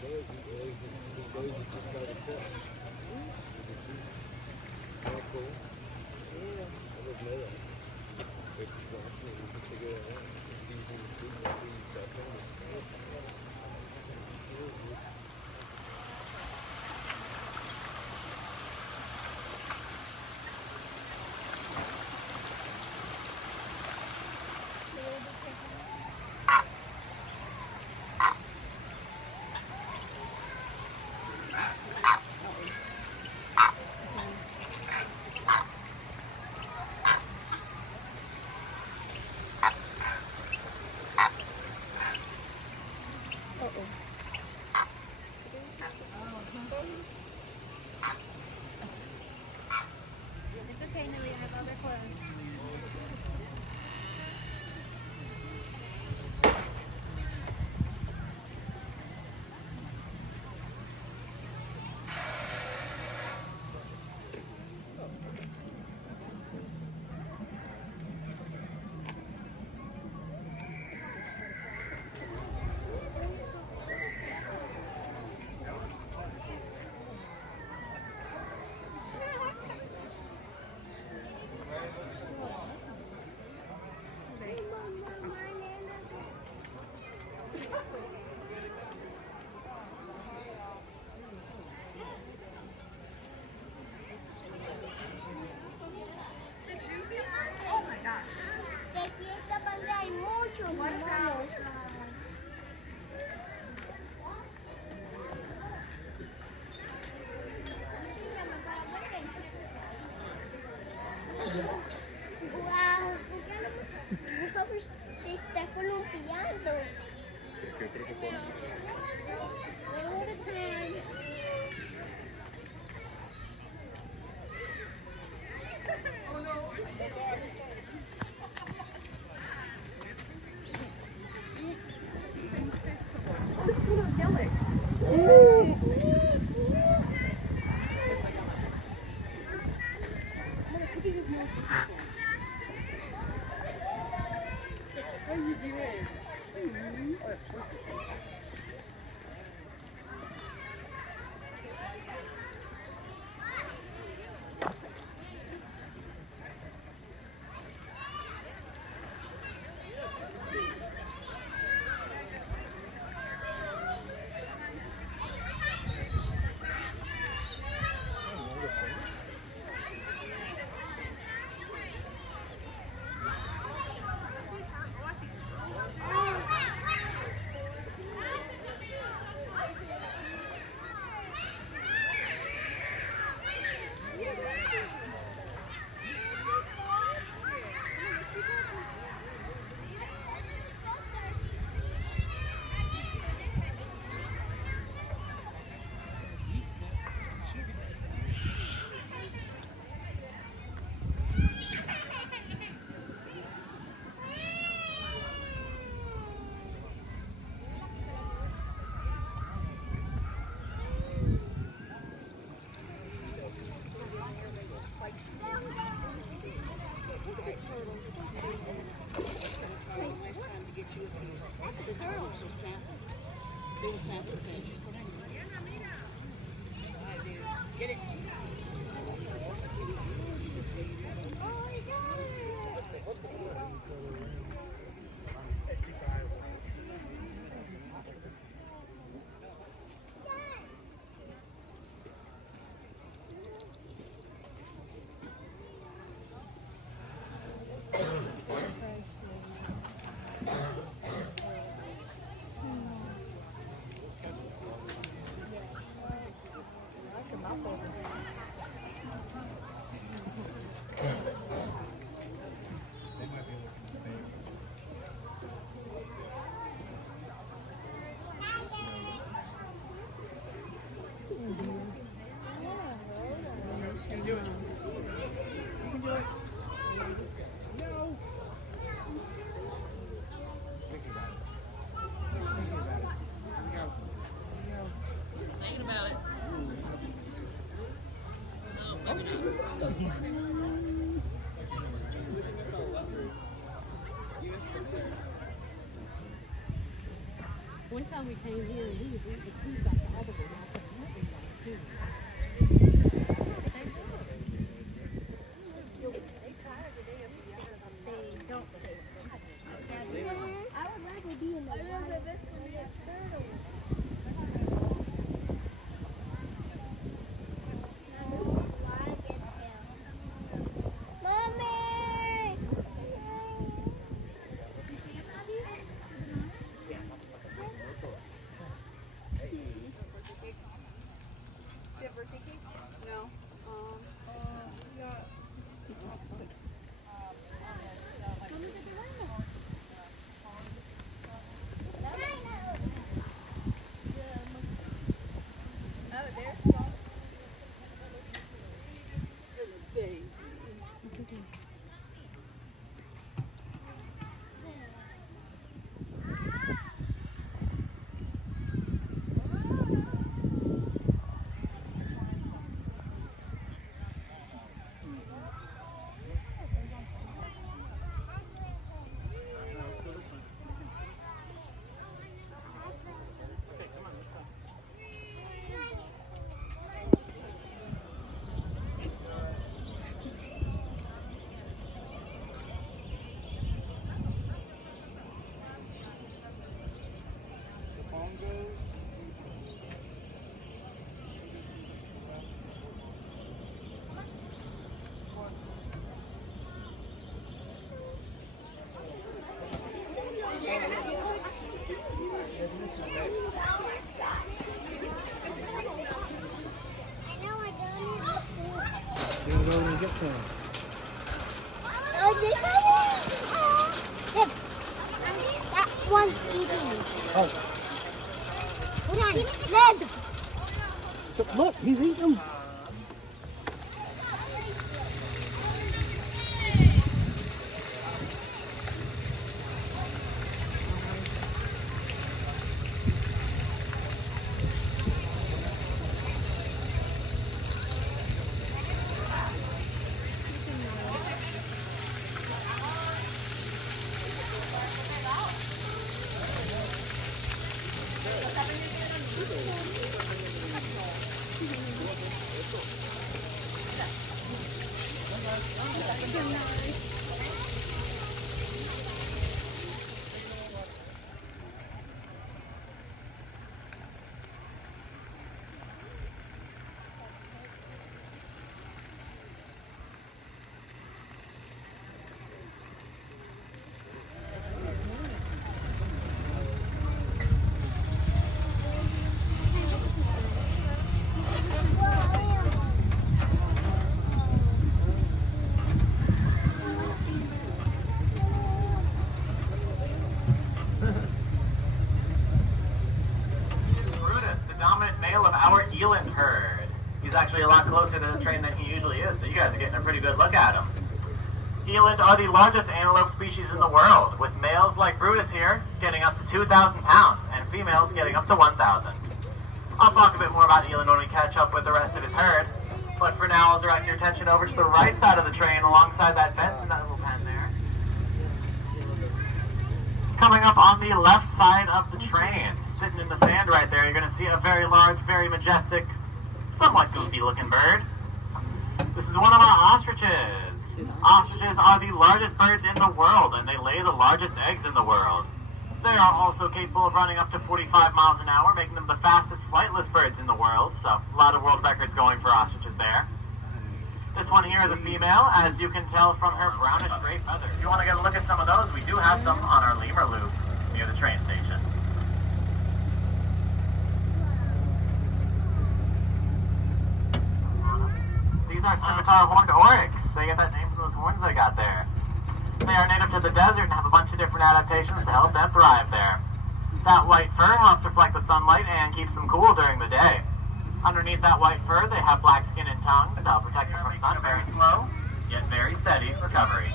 Those are just by the tip. How cool. Yeah. I would know that. It's actually, you can figure it out. It's easy to do that. Se está columpiando. They will snap the fish. Get it. I can mouth open. One time we came here and he was eating the teeth out the other one. I said, what is that too? They don't say it. I would rather be in the water. No. Then go and get some. Oh, this one? That one's eating. Oh, Hold on. Red. so look, he's eating them. Of our Eland herd. He's actually a lot closer to the train than he usually is, so you guys are getting a pretty good look at him. Eland are the largest antelope species in the world, with males like Brutus here getting up to 2,000 pounds and females getting up to 1,000. I'll talk a bit more about Eland when we catch up with the rest of his herd, but for now I'll direct your attention over to the right side of the train alongside that fence and that little pen there. Coming up on the left side of the train, sitting in the sand right there, you're going to see a very large, very majestic, somewhat goofy looking bird. This is one of our ostriches. Ostriches are the largest birds in the world, and they lay the largest eggs in the world. They are also capable of running up to 45 miles an hour, making them the fastest flightless birds in the world, so a lot of world records going for ostriches there. This one here is a female, as you can tell from her brownish gray feathers. If you want to get a look at some of those, we do have some on our lemur loop near the train station. These are scimitar horned oryx. They get that name from those horns they got there. They are native to the desert and have a bunch of different adaptations to help them thrive there. That white fur helps reflect the sunlight and keeps them cool during the day. Underneath that white fur, they have black skin and tongues to help protect them from sun. Very slow, yet very steady recovery.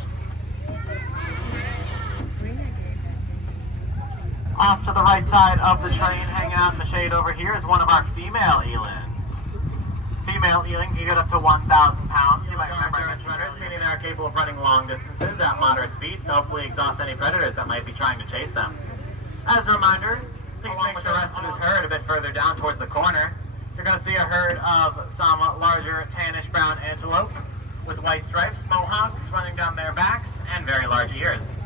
Off to the right side of the train, hanging out in the shade over here, is one of our female eland. Female eland can get up to 1,000 pounds. You might remember I mentioned runners, meaning they are capable of running long distances at moderate speeds to hopefully exhaust any predators that might be trying to chase them. As a reminder, along with the rest of his herd a bit further down towards the corner, you're going to see a herd of some larger tannish brown antelope with white stripes, mohawks running down their backs, and very large ears.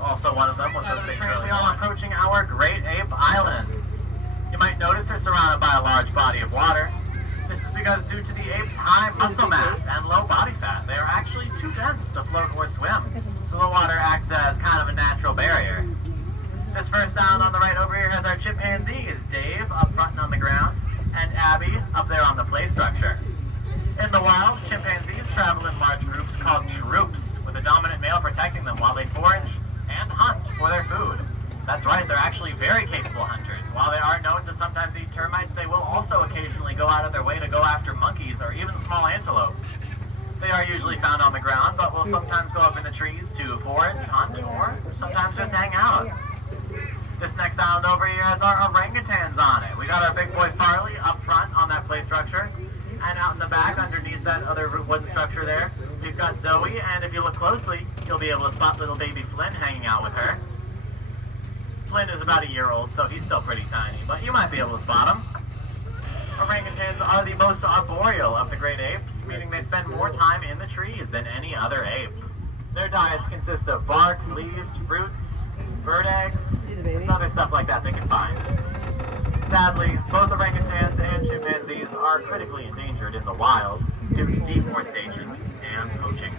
Also one of them was those big curly horns. Approaching our Great Ape Islands. You might notice they're surrounded by a large body of water. This is because due to the ape's high muscle mass and low body fat, they are actually too dense to float or swim, so the water acts as kind of a natural barrier. This first sound on the right over here has our chimpanzees, Dave up front and on the ground, and Abby up there on the play structure. In the wild, chimpanzees travel in large groups called troops, with a dominant male protecting them while they forage and hunt for their food. That's right, they're actually very capable hunters. While they are known to sometimes eat termites, they will also occasionally go out of their way to go after monkeys or even small antelope. They are usually found on the ground, but will sometimes go up in the trees to forage, hunt, or sometimes just hang out. This next island over here has our orangutans on it. We got our big boy Farley up front on that play structure, and out in the back underneath that other wooden structure there, we've got Zoe, and if you look closely, you'll be able to spot little baby Flynn hanging out with her. Flynn is about a year old, so he's still pretty tiny, but you might be able to spot him. Orangutans are the most arboreal of the great apes, meaning they spend more time in the trees than any other ape. Their diets consist of bark, leaves, fruits, bird eggs, and some other stuff like that they can find. Sadly, both orangutans and chimpanzees are critically endangered in the wild due to deforestation and poaching.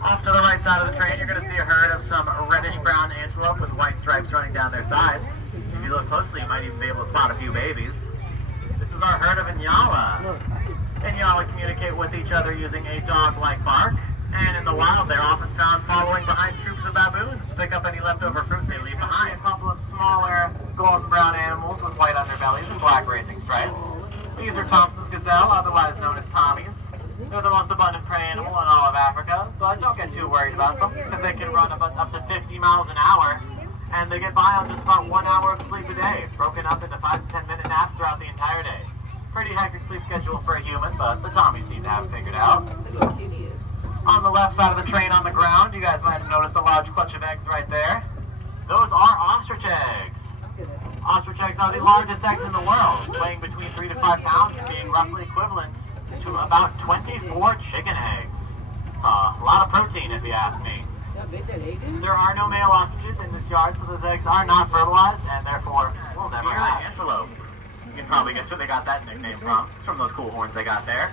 Off to the right side of the train, you're going to see a herd of some reddish-brown antelope with white stripes running down their sides. If you look closely, you might even be able to spot a few babies. This is our herd of Inyala. Inyala communicate with each other using a dog-like bark, and in the wild, they're often found following behind troops of baboons to pick up any leftover fruit they leave behind. A couple of smaller golden-brown animals with white underbellies and black racing stripes. These are Thompson's gazelle, otherwise known as Tommies. They're the most abundant prey animal in all of Africa, but don't get too worried about them because they can run up to 50 miles an hour, and they get by on just about 1 hour of sleep a day, broken up into 5 to 10 minute naps throughout the entire day. Pretty hectic sleep schedule for a human, but the Tommies seem to have it figured out. On the left side of the train on the ground, you guys might have noticed a large clutch of eggs right there. Those are ostrich eggs. Ostrich eggs are the largest eggs in the world, weighing between 3 to 5 pounds, being roughly equivalent to about 24 chicken eggs. It's a lot of protein if you ask me. There are no male ostriches in this yard, so those eggs are not fertilized and therefore will never hatch. Antelope. You can probably guess where they got that nickname from. It's from those cool horns they got there.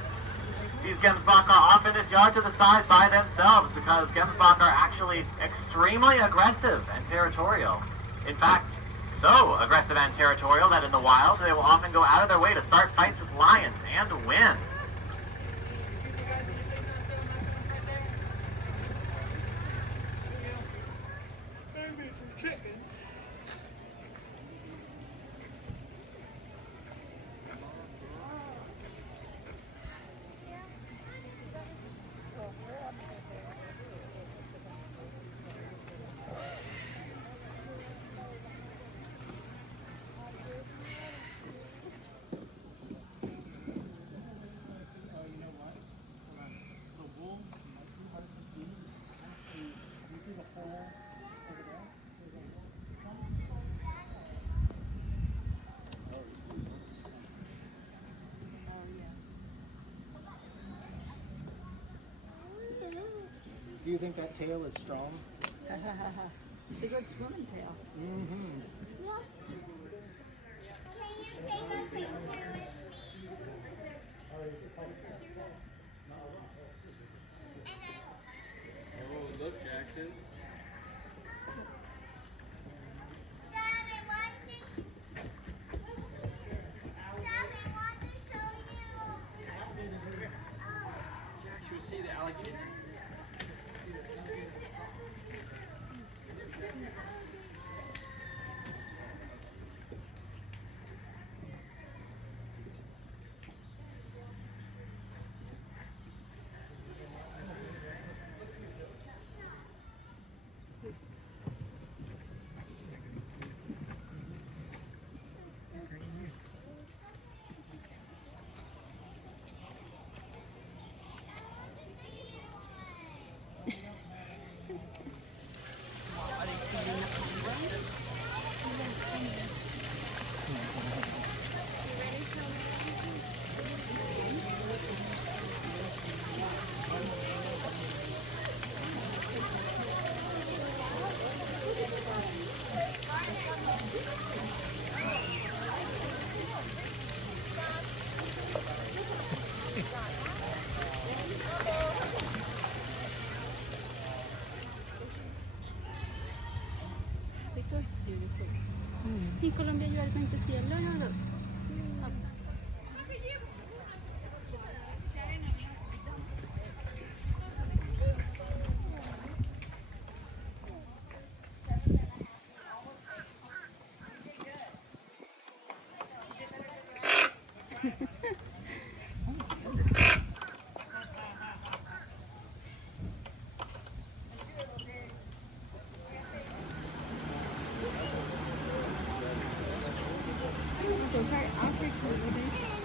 These Gemsbok are off in this yard to the side by themselves because Gemsbok are actually extremely aggressive and territorial. In fact, so aggressive and territorial that in the wild they will often go out of their way to start fights with lions and win. Do you think that tail is strong? It's a good swimming tail. Mm-hmm. Look, Jackson. Should we see the alligator? so beautiful. In Colombia, you are going to see a lot of those. Those are African over there.